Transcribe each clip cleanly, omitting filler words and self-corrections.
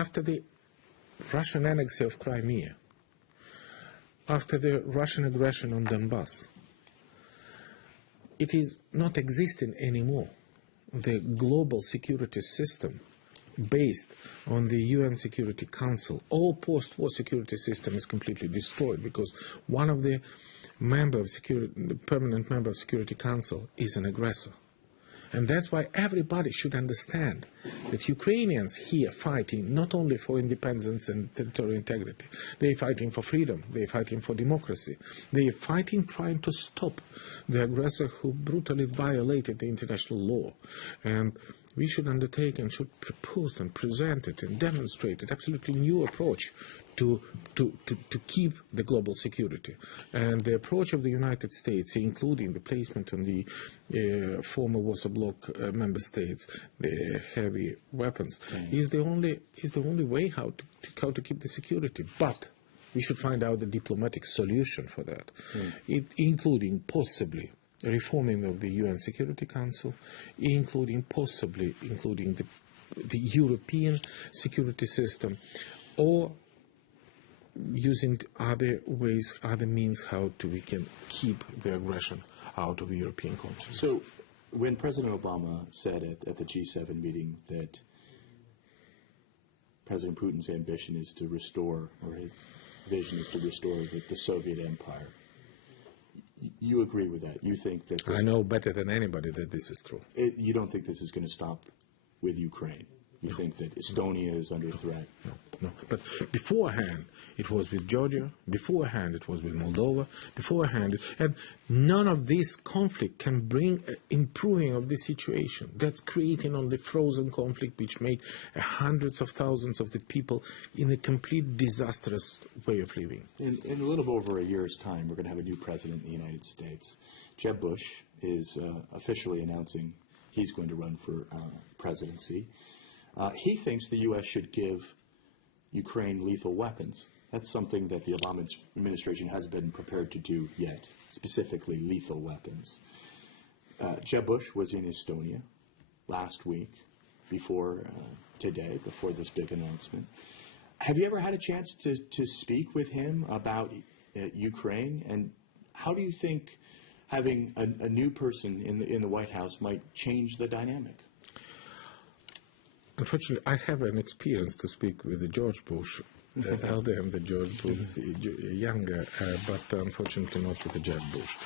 after the Russian annexation of Crimea, after the Russian aggression on Donbass, it is not existing anymore. The global security system based on the UN Security Council, all post-war security system is completely destroyed because one of the permanent member of Security Council is an aggressor. And that's why everybody should understand that Ukrainians here fighting not only for independence and territorial integrity, they're fighting for freedom, they're fighting for democracy, they're fighting trying to stop the aggressor who brutally violated the international law. And we should undertake and should propose and present it and demonstrate an absolutely new approach to keep the global security. And the approach of the United States, including the placement on the former Warsaw Bloc member states, the heavy weapons, is the only way how to keep the security. But we should find out the diplomatic solution for that, including possibly reforming of the UN Security Council, including the European security system, or using other ways, other means how we can keep the aggression out of the European continent. So when President Obama said at the G7 meeting that President Putin's ambition is to restore, or his vision is to restore the Soviet Empire, you agree with that? You think that... I know better than anybody that this is true. You don't think this is going to stop with Ukraine? You think that Estonia is under threat? No. But beforehand, it was with Georgia. Beforehand, it was with Moldova. Beforehand, and none of this conflict can bring improving of the situation. That's creating only frozen conflict, which make hundreds of thousands of the people in a complete disastrous way of living. In a little over a year's time, we're going to have a new president in the United States. Jeb Bush is officially announcing he's going to run for presidency. He thinks the U.S. should give Ukraine lethal weapons. That's something that the Obama administration hasn't been prepared to do yet, specifically lethal weapons. Jeb Bush was in Estonia last week, before this big announcement. Have you ever had a chance to speak with him about Ukraine? And how do you think having a new person in the White House might change the dynamic? Unfortunately, I have an experience to speak with the George Bush, elder, and the George Bush younger, but unfortunately not with the Jeb Bush.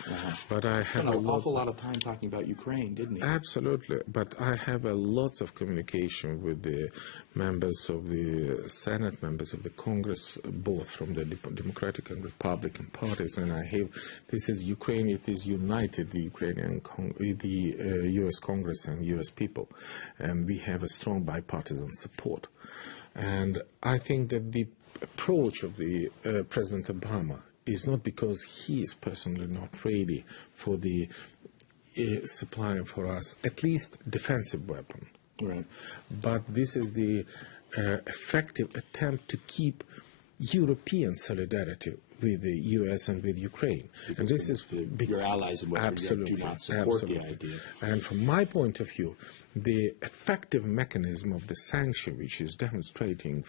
But I have an awful lot of time talking about Ukraine, didn't he? Absolutely, but I have a lot of communication with the members of the Senate, members of the Congress, both from the Democratic and Republican parties, and this is Ukraine. It is united, the U.S. Congress and U.S. people, and we have a strong bipartisan support. And I think that the approach of the President Obama is not because he is personally not ready for the supply for us, at least defensive weapon. Right. But this is the effective attempt to keep European solidarity with the U.S. and with Ukraine. Because and this is your allies in Western Europe do not support the idea. And from my point of view, the effective mechanism of the sanction, which is demonstrating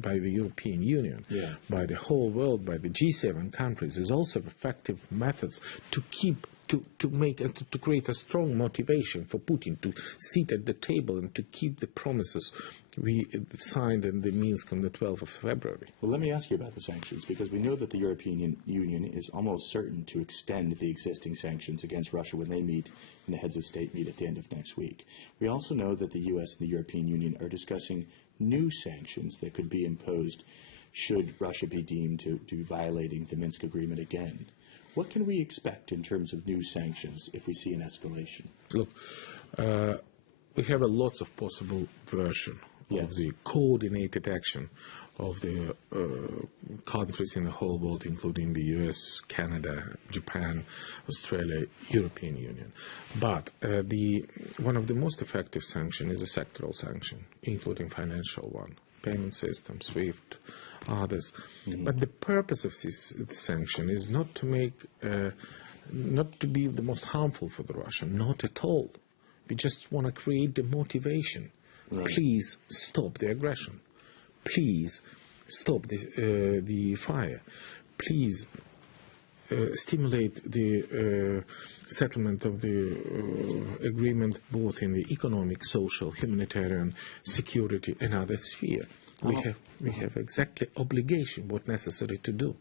by the European Union, by the whole world, by the G7 countries, is also effective methods to keep to make and to create a strong motivation for Putin to sit at the table and to keep the promises we signed in the Minsk on the 12th of February. Well, let me ask you about the sanctions, because we know that the European Union is almost certain to extend the existing sanctions against Russia when they meet and the heads of state meet at the end of next week. We also know that the U.S. and the European Union are discussing new sanctions that could be imposed should Russia be deemed to be violating the Minsk agreement again. What can we expect in terms of new sanctions if we see an escalation? Look, we have lots of possible versions of the coordinated action of the countries in the whole world, including the US, Canada, Japan, Australia, European Union. But one of the most effective sanctions is a sectoral sanction, including financial one, payment system, SWIFT, others. But the purpose of this sanction is not to be the most harmful for the Russian, not at all. We just want to create the motivation. Right. Please stop the aggression. please stop the fire. Please stimulate the settlement of the agreement both in the economic, social, humanitarian, security and other sphere. We have exactly obligation what necessary to do.